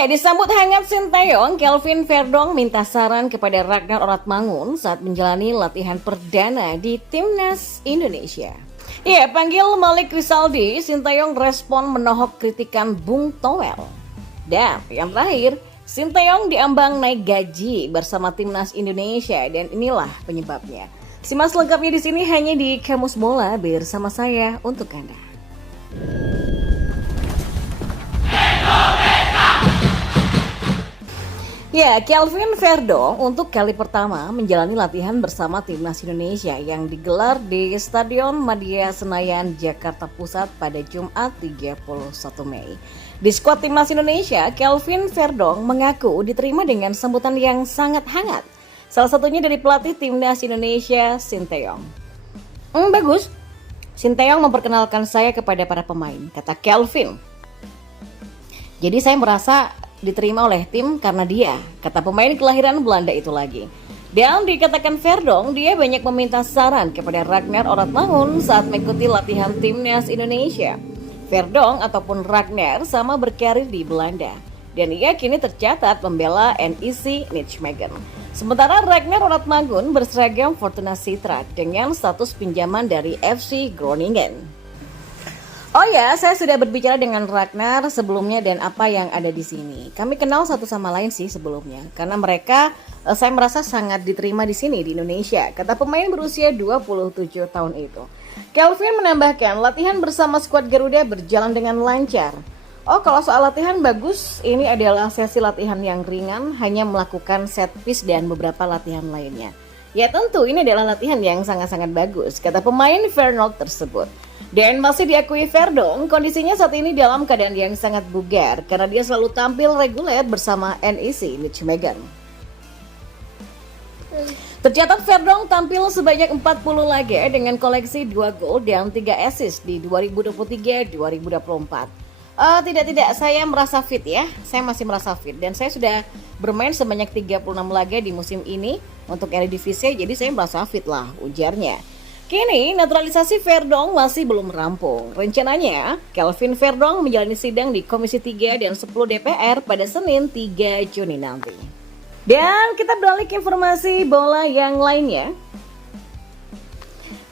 Ya, disambut hangat Sinteyong, Kelvin Verdong minta saran kepada Ragnar Oratmangun saat menjalani latihan perdana di Timnas Indonesia. Ya, panggil Malik Rizaldi, Sinteyong respon menohok kritikan Bung Toel. Dan yang terakhir, Sinteyong diambang naik gaji bersama Timnas Indonesia dan inilah penyebabnya. Simak lengkapnya di sini hanya di Kamus Bola bersama saya untuk Anda. Ya, Kelvin Verdong untuk kali pertama menjalani latihan bersama Timnas Indonesia yang digelar di Stadion Madia Senayan, Jakarta Pusat pada Jumat 31 Mei. Di skuad Timnas Indonesia, Kelvin Verdong mengaku diterima dengan sambutan yang sangat hangat. Salah satunya dari pelatih Timnas Indonesia, Sinteyong. Bagus, Sinteyong memperkenalkan saya kepada para pemain, kata Kelvin. Jadi saya merasa diterima oleh tim karena dia, kata pemain kelahiran Belanda itu lagi. Dan dikatakan Verdong, dia banyak meminta saran kepada Ragnar Oratmangun saat mengikuti latihan Timnas Indonesia. Verdong ataupun Ragnar sama berkarir di Belanda. Dan ia kini tercatat membela NEC Nijmegen. Sementara Ragnar Oratmangun berseragam Fortuna Sittard dengan status pinjaman dari FC Groningen. Oh ya, saya sudah berbicara dengan Ragnar sebelumnya dan apa yang ada di sini. Kami kenal satu sama lain sih sebelumnya, karena mereka saya merasa sangat diterima di sini di Indonesia, kata pemain berusia 27 tahun itu. Kelvin menambahkan, latihan bersama skuad Garuda berjalan dengan lancar. Oh, kalau soal latihan bagus, ini adalah sesi latihan yang ringan, hanya melakukan set piece dan beberapa latihan lainnya. Ya tentu ini adalah latihan yang sangat-sangat bagus, kata pemain Feyenoord tersebut. Dan masih diakui Verdong, kondisinya saat ini dalam keadaan yang sangat bugar karena dia selalu tampil reguler bersama NEC Nijmegen. Tercatat Verdong tampil sebanyak 40 laga dengan koleksi 2 gol dan 3 assist di 2023-2024. Tidak, saya merasa fit ya. Saya masih merasa fit dan saya sudah bermain sebanyak 36 laga di musim ini untuk Eredivisie, jadi saya merasa fit lah, ujarnya. Kini, naturalisasi Verdong masih belum rampung. Rencananya, Kelvin Verdong menjalani sidang di Komisi 3 dan 10 DPR pada Senin 3 Juni nanti. Dan kita beralih ke informasi bola yang lainnya.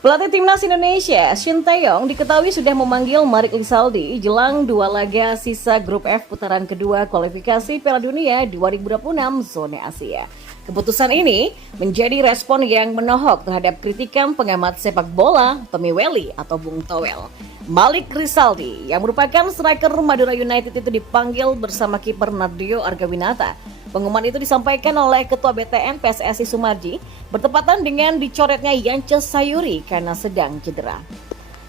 Pelatih Timnas Indonesia, Sinteyong, diketahui sudah memanggil Malik Rizaldi jelang 2 laga sisa Grup F putaran kedua kualifikasi Piala Dunia 2026 zona Asia. Keputusan ini menjadi respon yang menohok terhadap kritikan pengamat sepak bola Tommy Welly atau Bung Toel. Malik Rizaldi yang merupakan striker Madura United itu dipanggil bersama kiper Nadio Argawinata. Pengumuman itu disampaikan oleh Ketua BTN PSSI Sumarji bertepatan dengan dicoretnya Yance Sayuri karena sedang cedera.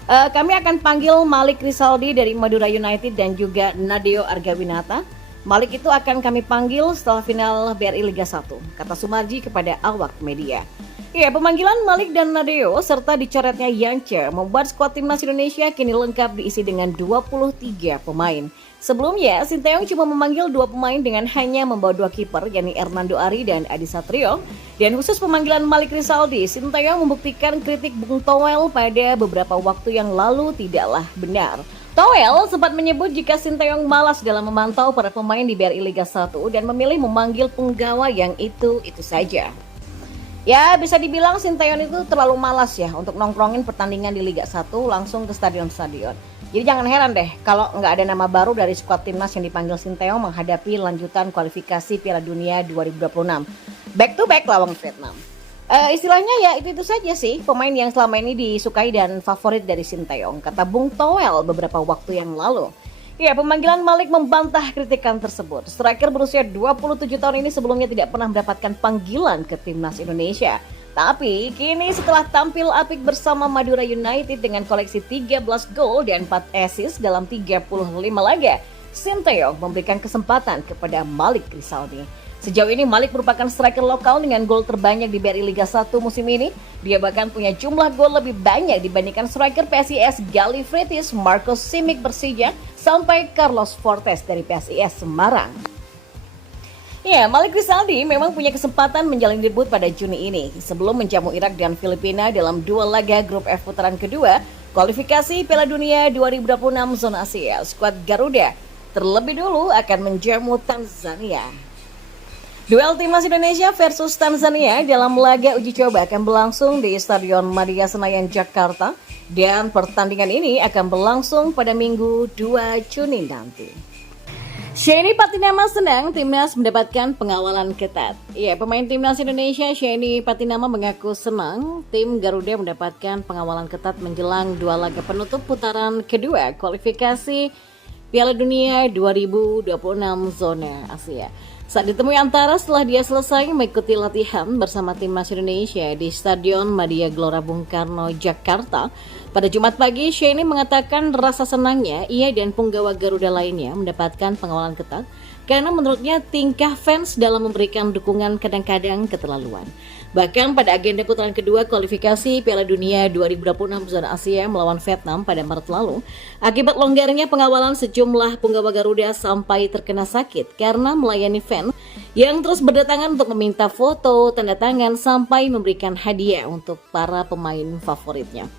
Kami akan panggil Malik Rizaldi dari Madura United dan juga Nadio Argawinata. Malik itu akan kami panggil setelah final BRI Liga 1, kata Sumarji kepada awak media. Ya, pemanggilan Malik dan Nadeo serta dicoretnya Yance membuat skuad Timnas Indonesia kini lengkap diisi dengan 23 pemain. Sebelumnya, Sinteyong cuma memanggil 2 pemain dengan hanya membawa 2 kiper, yakni Hernando Ari dan Adi Satrio. Dan khusus pemanggilan Malik Rizaldi, Sinteyong membuktikan kritik Bung Toel pada beberapa waktu yang lalu tidaklah benar. Toel sempat menyebut jika Sinteyong malas dalam memantau para pemain di BRI Liga 1 dan memilih memanggil penggawa yang itu saja. Ya, bisa dibilang Sinteyong itu terlalu malas ya untuk nongkrongin pertandingan di Liga 1 langsung ke stadion-stadion. Jadi jangan heran deh kalau nggak ada nama baru dari skuad Timnas yang dipanggil Sinteyong menghadapi lanjutan kualifikasi Piala Dunia 2026. Back to back lawan Vietnam. Istilahnya ya itu saja sih pemain yang selama ini disukai dan favorit dari Sinteyong, kata Bung Toel beberapa waktu yang lalu. Ya, pemanggilan Malik membantah kritikan tersebut. Striker berusia 27 tahun ini sebelumnya tidak pernah mendapatkan panggilan ke Timnas Indonesia. Tapi kini setelah tampil apik bersama Madura United dengan koleksi 13 gol dan 4 assist dalam 35 laga, Sinteyong memberikan kesempatan kepada Malik Rizaldi. Sejauh ini Malik merupakan striker lokal dengan gol terbanyak di BRI Liga 1 musim ini. Dia bahkan punya jumlah gol lebih banyak dibandingkan striker PSIS Galli Fritis, Marcos Simic Persija, sampai Carlos Fortes dari PSIS Semarang. Ya, Malik Rizaldi memang punya kesempatan menjalani debut pada Juni ini sebelum menjamu Irak dan Filipina dalam 2 laga grup F putaran kedua kualifikasi Piala Dunia 2026 zona Asia. Skuad Garuda terlebih dulu akan menjamu Tanzania. Duel Timnas Indonesia versus Tanzania dalam laga uji coba akan berlangsung di Stadion Madia Senayan, Jakarta, dan pertandingan ini akan berlangsung pada Minggu 2 Juni nanti. Sheini Patinama senang timnas mendapatkan pengawalan ketat. Ya, pemain timnas Indonesia Sheini Patinama mengaku senang tim Garuda mendapatkan pengawalan ketat menjelang dua laga penutup putaran kedua kualifikasi Piala Dunia 2026 zona Asia. Saat ditemui Antara setelah dia selesai mengikuti latihan bersama timnas Indonesia di Stadion Madia Gelora Bung Karno, Jakarta, pada Jumat pagi, Sheini mengatakan rasa senangnya ia dan punggawa Garuda lainnya mendapatkan pengawalan ketat karena menurutnya tingkah fans dalam memberikan dukungan kadang-kadang keterlaluan. Bahkan pada agenda putaran kedua kualifikasi Piala Dunia 2026 zona Asia melawan Vietnam pada Maret lalu, akibat longgarnya pengawalan sejumlah punggawa Garuda sampai terkena sakit karena melayani fans yang terus berdatangan untuk meminta foto, tanda tangan, sampai memberikan hadiah untuk para pemain favoritnya.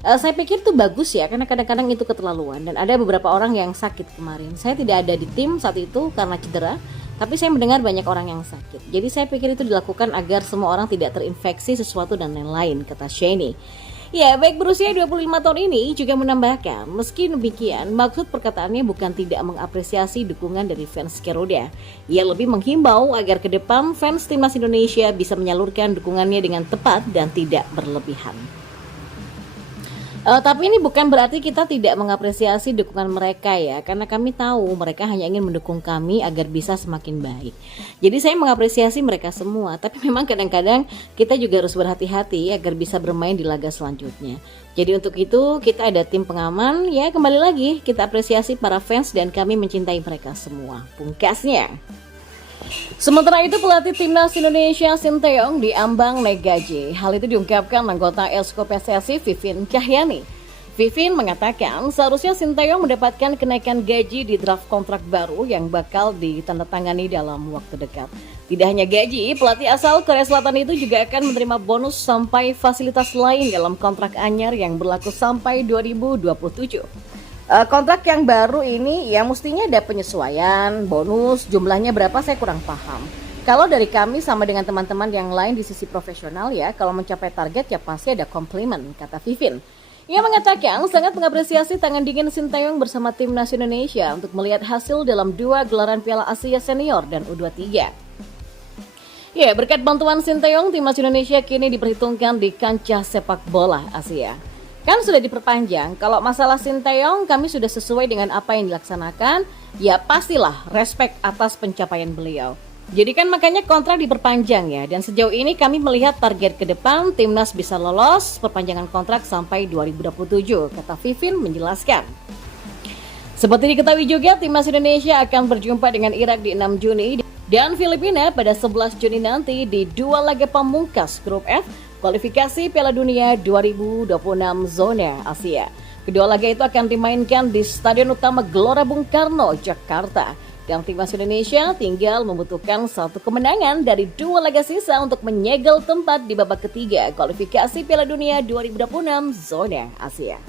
Saya pikir itu bagus ya, karena kadang-kadang itu keterlaluan dan ada beberapa orang yang sakit kemarin. Saya tidak ada di tim saat itu karena cedera, tapi saya mendengar banyak orang yang sakit. Jadi saya pikir itu dilakukan agar semua orang tidak terinfeksi sesuatu dan lain-lain, kata Sheini. Ya, baik berusia 25 tahun ini juga menambahkan, meski demikian, maksud perkataannya bukan tidak mengapresiasi dukungan dari fans Garuda. Ia lebih menghimbau agar ke depan fans timnas Indonesia bisa menyalurkan dukungannya dengan tepat dan tidak berlebihan. Tapi ini bukan berarti kita tidak mengapresiasi dukungan mereka ya, karena kami tahu mereka hanya ingin mendukung kami agar bisa semakin baik. Jadi saya mengapresiasi mereka semua, tapi memang kadang-kadang kita juga harus berhati-hati agar bisa bermain di laga selanjutnya. Jadi untuk itu kita ada tim pengaman, ya kembali lagi kita apresiasi para fans dan kami mencintai mereka semua. Pungkasnya. Sementara itu pelatih timnas Indonesia Sinteyong diambang naik gaji. Hal itu diungkapkan anggota Exco PSSI Vivin Cahyani. Vivin mengatakan seharusnya Sinteyong mendapatkan kenaikan gaji di draft kontrak baru yang bakal ditandatangani dalam waktu dekat. Tidak hanya gaji, pelatih asal Korea Selatan itu juga akan menerima bonus sampai fasilitas lain dalam kontrak anyar yang berlaku sampai 2027. Kontrak yang baru ini ya mestinya ada penyesuaian, bonus, jumlahnya berapa saya kurang paham. Kalau dari kami sama dengan teman-teman yang lain di sisi profesional ya, kalau mencapai target ya pasti ada komplimen, kata Vivin. Ia mengatakan sangat mengapresiasi tangan dingin Sinteyong bersama timnas Indonesia untuk melihat hasil dalam 2 gelaran Piala Asia Senior dan U23. Ya, berkat bantuan Sinteyong, timnas Indonesia kini diperhitungkan di kancah sepak bola Asia. Kan sudah diperpanjang, kalau masalah Sinteyong kami sudah sesuai dengan apa yang dilaksanakan, ya pastilah respect atas pencapaian beliau. Jadi kan makanya kontrak diperpanjang ya, dan sejauh ini kami melihat target ke depan timnas bisa lolos perpanjangan kontrak sampai 2027, kata Vivin menjelaskan. Seperti diketahui juga, timnas Indonesia akan berjumpa dengan Irak di 6 Juni dan Filipina pada 11 Juni nanti di 2 laga pamungkas Grup F kualifikasi Piala Dunia 2026 zona Asia. Kedua laga itu akan dimainkan di Stadion Utama Gelora Bung Karno, Jakarta. Dan timnas Indonesia tinggal membutuhkan 1 kemenangan dari 2 laga sisa untuk menyegel tempat di babak ketiga kualifikasi Piala Dunia 2026 zona Asia.